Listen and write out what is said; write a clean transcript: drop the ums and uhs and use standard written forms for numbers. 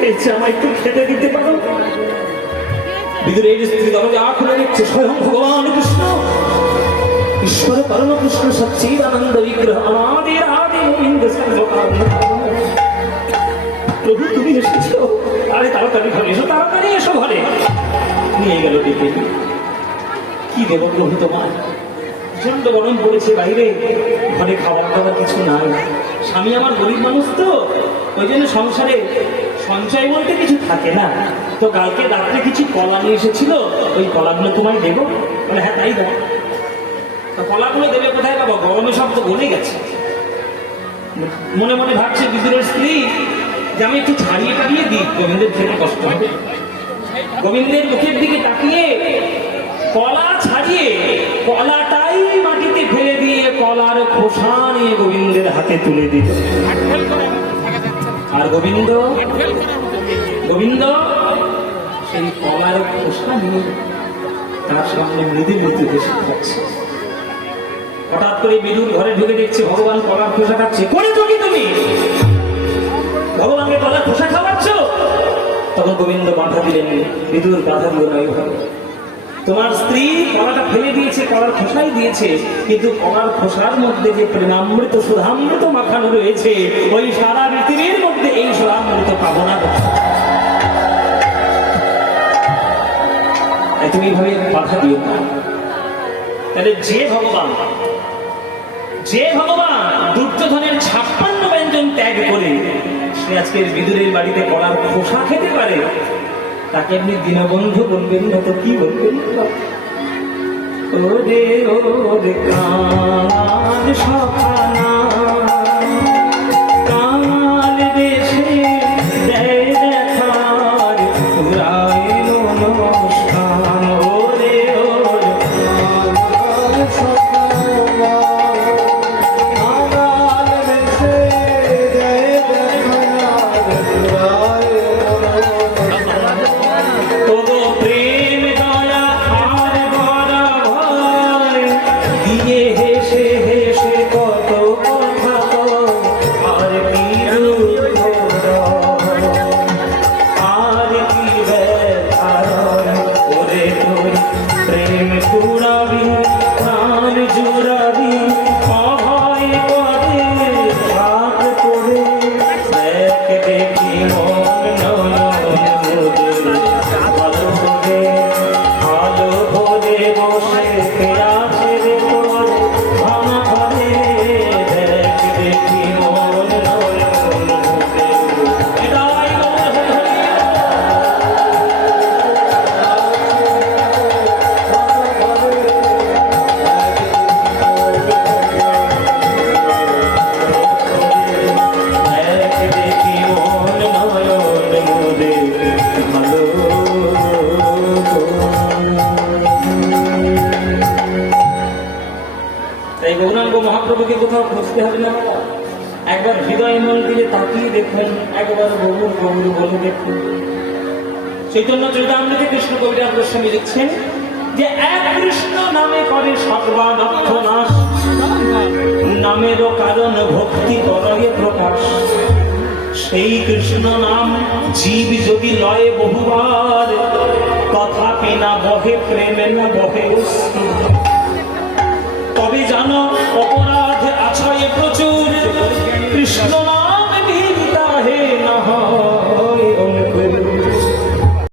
পেয়েছে, আমায় একটু খেতে দিতে পারো? বিদুরের স্ত্রী দরজা খুলে দিচ্ছে স্বয়ং ভগবান কৃষ্ণ, ঈশ্বর পরম কৃষ্ণ সচ্চিদানন্দ বিগ্রহ আমাদের আদি গোবিন্দ সর্বকাল। প্রভু তুমি এসেছো? আরে তাড়াতাড়ি ঘরে এসো, তাড়াতাড়ি এসো ঘরে। নিয়ে গেল ডেকে। কি দেব প্রভু তোমার? প্রচন্ড গরম পড়েছে বাইরে, ঘরে খাবার দাবার কিছু নাই। স্বামী আমার গরিব মানুষ তো, ওই জন্য সংসারে সঞ্চয় বলতে কিছু থাকে না। তো কালকে রাত্রে কিছু কলা নিয়ে এসেছিল, ওই কলাগুলো তোমায় দেবো। বলে হ্যাঁ তাই দাও। কলাগুলো দেবে কোথায় বাবা? গরমে সব তো গলে গেছে। মনে মনে ভাবছে বিদুরের স্ত্রী যে আমি একটু ছাড়িয়ে টাড়িয়ে দিই, গোবিন্দের খেতে কষ্ট হবে। গোবিন্দের মুখের দিকে তাকিয়ে কলা ছাড়িয়ে কলাটাই মাটিতে ফেলে দিয়ে কলার খোসা নিয়ে গোবিন্দের হাতে তুলে দিল। আর গোবিন্দ সেই কলার খোসা নিয়ে তার সামনে মৃদু মৃদু হেসে খাচ্ছে। হঠাৎ করে বিদুর ঘরে ঢুকে দেখছে ভগবান কলার খোসা খাচ্ছে। করে তো কি তুমি ভগবানকে কলার খোসা খাওয়াচ্ছ? তখন গোবিন্দ বাধা দিলেন, বিদুর বাধা দিল না, এইভাবে তোমার স্ত্রী কলাটা ফেলে দিয়েছে, কলার খোসাই দিয়েছে, কিন্তু কলার খোসার মধ্যে যে প্রেমামৃত সুধামৃত মাখানো রয়েছে, ওই সারা পৃথিবীর মধ্যে এই সুধামৃত পাবো না। তুমি এইভাবে বাধা দিও না। তাহলে যে ভগবান দুর্যোধনের 56 ব্যঞ্জন ত্যাগ করে সে আজকে বিদুরের বাড়িতে কলার খোসা খেতে পারে, তাকে আপনি দীনবন্ধু বলবেন না তো কি বলবেন? ওরে ওরে কাল সখানা কাল দেশে দেয় দেখার পুরায় অনুষ্ঠান। ওরে ওরে কাল সখানা কাল দেশে দেয় দেখার পুরায় প্রেম দয়া আর বড় ভয় দিয়ে হেসে হেসে কত কথা আর কি আর কি ওরে তোর প্রেম কুড়াবি প্রাণ জুড়াবি অভয় পদে হাত করে দেখ দেখি মন ভালো ভরে বসে আছে রে তোর ভাঙা ঘরে দেখ দেখি মন মহাপ্রভুকে কোথাও খুঁজতে হবে না। একবার হৃদয় মন্দিরে তাকিয়ে দেখুন, একবার গৌর গৌর বলে দেখুন। চৈতন্য চরিতামৃতে কৃষ্ণ কবিরাজ গোস্বামী লিখছেন যে এক কৃষ্ণ নামে করে সর্বানর্থ নাশ, নামেরও কারণ ভক্তি করয়ে প্রকাশ। সেই কৃষ্ণ নাম জীব যদি লয়ে বহুবার, তথাপি না বহে প্রেমে না বহে অশ্রু। তবে জানো অপরাধ আছয়ে প্রচুর, কৃষ্ণ